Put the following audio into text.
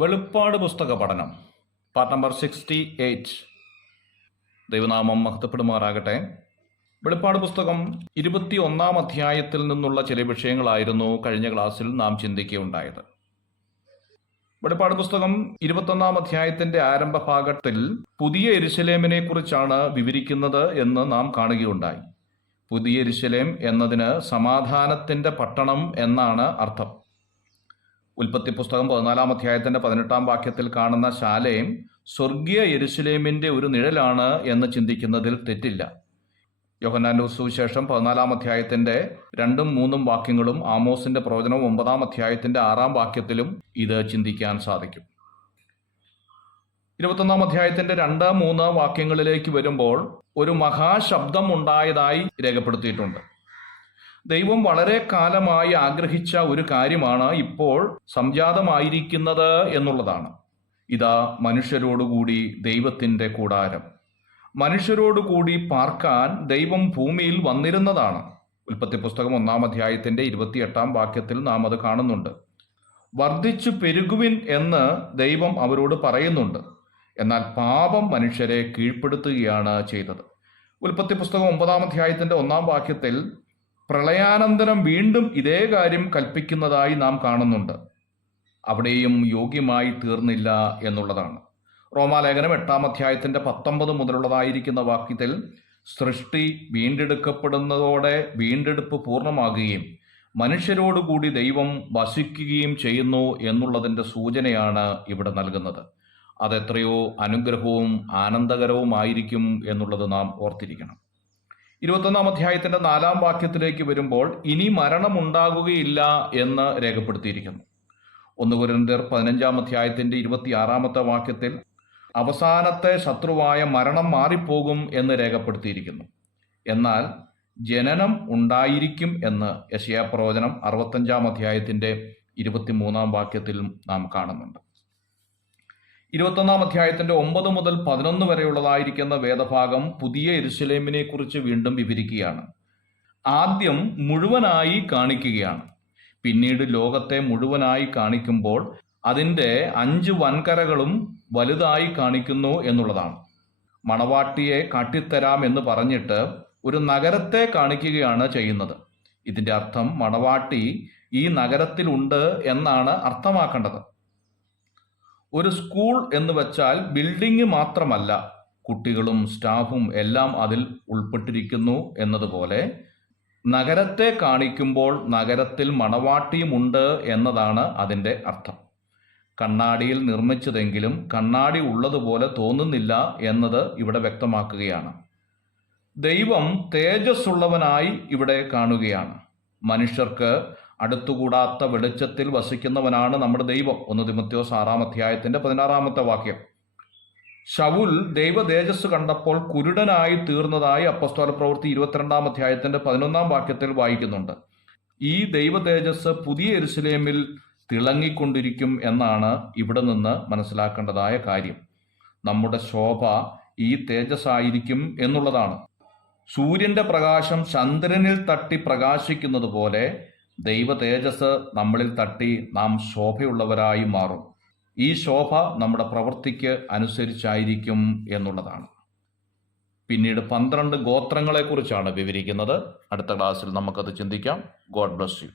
വെളിപ്പാട് പുസ്തക പഠനം പാർട്ട് നമ്പർ 68. ദൈവനാമം മഹത്വപ്പെടുമാറാകട്ടെ. വെളിപ്പാട് പുസ്തകം 21-ാം അധ്യായത്തിൽ നിന്നുള്ള ചില വിഷയങ്ങളായിരുന്നു കഴിഞ്ഞ ക്ലാസ്സിൽ നാം ചിന്തിക്കുകയുണ്ടായത്. വെളിപ്പാട് പുസ്തകം 21-ാം അധ്യായത്തിന്റെ ആരംഭ ഭാഗത്തിൽ പുതിയ യെരുശലേമിനെ കുറിച്ചാണ് വിവരിക്കുന്നത് എന്ന് നാം കാണുകയുണ്ടായി. പുതിയ യെരുശലേം എന്നതിന് സമാധാനത്തിന്റെ പട്ടണം എന്നാണ് അർത്ഥം. ഉൽപ്പത്തി പുസ്തകം 14-ാം അധ്യായത്തിന്റെ 18-ാം വാക്യത്തിൽ കാണുന്ന ശാലേം സ്വർഗീയ യെരുശലേമിന്റെ ഒരു നിഴലാണ് എന്ന് ചിന്തിക്കുന്നതിൽ തെറ്റില്ല. യോഹന്നാന്റെ സുവിശേഷം 14-ാം അധ്യായത്തിന്റെ 2-3 വാക്യങ്ങളും ആമോസിന്റെ പ്രവചനവും 9-ാം അധ്യായത്തിന്റെ 6-ാം വാക്യത്തിലും ഇത് ചിന്തിക്കാൻ സാധിക്കും. 21-ാം അധ്യായത്തിന്റെ 2-3 വാക്യങ്ങളിലേക്ക് വരുമ്പോൾ ഒരു മഹാശബ്ദം ഉണ്ടായതായി രേഖപ്പെടുത്തിയിട്ടുണ്ട്. ദൈവം വളരെ കാലമായി ആഗ്രഹിച്ച ഒരു കാര്യമാണ് ഇപ്പോൾ സംജാതമായിരിക്കുന്നത് എന്നുള്ളതാണ്. ഇതാ മനുഷ്യരോടുകൂടി ദൈവത്തിന്റെ കൂടാരം. മനുഷ്യരോടുകൂടി പാർക്കാൻ ദൈവം ഭൂമിയിൽ വന്നിരുന്നതാണ്. ഉൽപ്പത്തി പുസ്തകം 1-ാം അധ്യായത്തിന്റെ 28-ാം വാക്യത്തിൽ നാം അത് കാണുന്നുണ്ട്. വർദ്ധിച്ചു പെരുകുവിൻ എന്ന് ദൈവം അവരോട് പറയുന്നുണ്ട്. എന്നാൽ പാപം മനുഷ്യരെ കീഴ്പ്പെടുത്തുകയാണ് ചെയ്തത്. ഉൽപ്പത്തി പുസ്തകം 9-ാം അധ്യായത്തിന്റെ 1-ാം വാക്യത്തിൽ പ്രളയാനന്തരം വീണ്ടും ഇതേ കാര്യം കൽപ്പിക്കുന്നതായി നാം കാണുന്നുണ്ട്. അവിടെയും യോഗ്യമായി തീർന്നില്ല എന്നുള്ളതാണ്. റോമാലേഖനം 8-ാം അധ്യായത്തിന്റെ 19 മുതലുള്ളതായിരിക്കുന്ന വാക്യത്തിൽ സൃഷ്ടി വീണ്ടെടുക്കപ്പെടുന്നതോടെ വീണ്ടെടുപ്പ് പൂർണ്ണമാകുകയും മനുഷ്യരോടുകൂടി ദൈവം വസിക്കുകയും ചെയ്യുന്നു എന്നുള്ളതിൻ്റെ സൂചനയാണ് ഇവിടെ നൽകുന്നത്. അതെത്രയോ അനുഗ്രഹവും ആനന്ദകരവുമായിരിക്കും എന്നുള്ളത് നാം ഓർത്തിരിക്കണം. 21-ാം അധ്യായത്തിന്റെ 4-ാം വാക്യത്തിലേക്ക് വരുമ്പോൾ ഇനി മരണമുണ്ടാകുകയില്ല എന്ന് രേഖപ്പെടുത്തിയിരിക്കുന്നു. 1 കൊരിന്ത്യർ 15-ാം അധ്യായത്തിന്റെ 26-ാമത്തെ വാക്യത്തിൽ അവസാനത്തെ ശത്രുവായ മരണം മാറിപ്പോകും എന്ന് രേഖപ്പെടുത്തിയിരിക്കുന്നു. എന്നാൽ ജനനം ഉണ്ടായിരിക്കും എന്ന് യെശയ്യാ പ്രവചനം 65-ാം അധ്യായത്തിന്റെ 23-ാം വാക്യത്തിലും നാം കാണുന്നുണ്ട്. 21-ാം അധ്യായത്തിന്റെ 9 മുതൽ 11 വരെയുള്ളതായിരിക്കുന്ന വേദഭാഗം പുതിയ യെരുശലേമിനെ കുറിച്ച് വീണ്ടും വിവരിക്കുകയാണ്. ആദ്യം മുഴുവനായി കാണിക്കുകയാണ്. പിന്നീട് ലോകത്തെ മുഴുവനായി കാണിക്കുമ്പോൾ അതിൻ്റെ 5 വൻകരകളും വലുതായി കാണിക്കുന്നു എന്നുള്ളതാണ്. മണവാട്ടിയെ കാട്ടിത്തരാം എന്ന് പറഞ്ഞിട്ട് ഒരു നഗരത്തെ കാണിക്കുകയാണ് ചെയ്യുന്നത്. ഇതിൻ്റെ അർത്ഥം മണവാട്ടി ഈ നഗരത്തിലുണ്ട് എന്നാണ് അർത്ഥമാക്കേണ്ടത്. ഒരു സ്കൂൾ എന്ന് വെച്ചാൽ ബിൽഡിംഗ് മാത്രമല്ല, കുട്ടികളും സ്റ്റാഫും എല്ലാം അതിൽ ഉൾപ്പെട്ടിരിക്കുന്നു എന്നതുപോലെ നഗരത്തെ കാണിക്കുമ്പോൾ നഗരത്തിൽ മണവാട്ടിയുമുണ്ട് എന്നതാണ് അതിൻ്റെ അർത്ഥം. കണ്ണാടിയിൽ നിർമ്മിച്ചതെങ്കിലും കണ്ണാടി ഉള്ളതുപോലെ തോന്നുന്നില്ല എന്നത് ഇവിടെ വ്യക്തമാക്കുകയാണ്. ദൈവം തേജസ്സുള്ളവനായി ഇവിടെ കാണുകയാണ്. മനുഷ്യർക്ക് അടുത്തുകൂടാത്ത വെളിച്ചത്തിൽ വസിക്കുന്നവനാണ് നമ്മുടെ ദൈവം. 1 തിമോഥെയോസ് 6-ാം അധ്യായത്തിന്റെ 16-ാമത്തെ വാക്യം. ശൗൽ ദൈവ തേജസ് കണ്ടപ്പോൾ കുരുടനായി തീർന്നതായി അപ്പോസ്തല പ്രവൃത്തി 22-ാം അധ്യായത്തിന്റെ 11-ാം വാക്യത്തിൽ വായിക്കുന്നുണ്ട്. ഈ ദൈവ തേജസ് പുതിയ യെരുശലേമിൽ തിളങ്ങിക്കൊണ്ടിരിക്കും എന്നാണ് ഇവിടെ നിന്ന് മനസ്സിലാക്കേണ്ടതായ കാര്യം. നമ്മുടെ ശോഭ ഈ തേജസ്സായിരിക്കും എന്നുള്ളതാണ്. സൂര്യന്റെ പ്രകാശം ചന്ദ്രനിൽ തട്ടി പ്രകാശിക്കുന്നത് പോലെ ദൈവ തേജസ് നമ്മളിൽ തട്ടി നാം ശോഭയുള്ളവരായി മാറും. ഈ ശോഭ നമ്മുടെ പ്രവൃത്തിക്ക് അനുസരിച്ചായിരിക്കും എന്നുള്ളതാണ്. പിന്നീട് 12 ഗോത്രങ്ങളെക്കുറിച്ചാണ് വിവരിക്കുന്നത്. അടുത്ത ക്ലാസ്സിൽ നമുക്കത് ചിന്തിക്കാം. God bless you.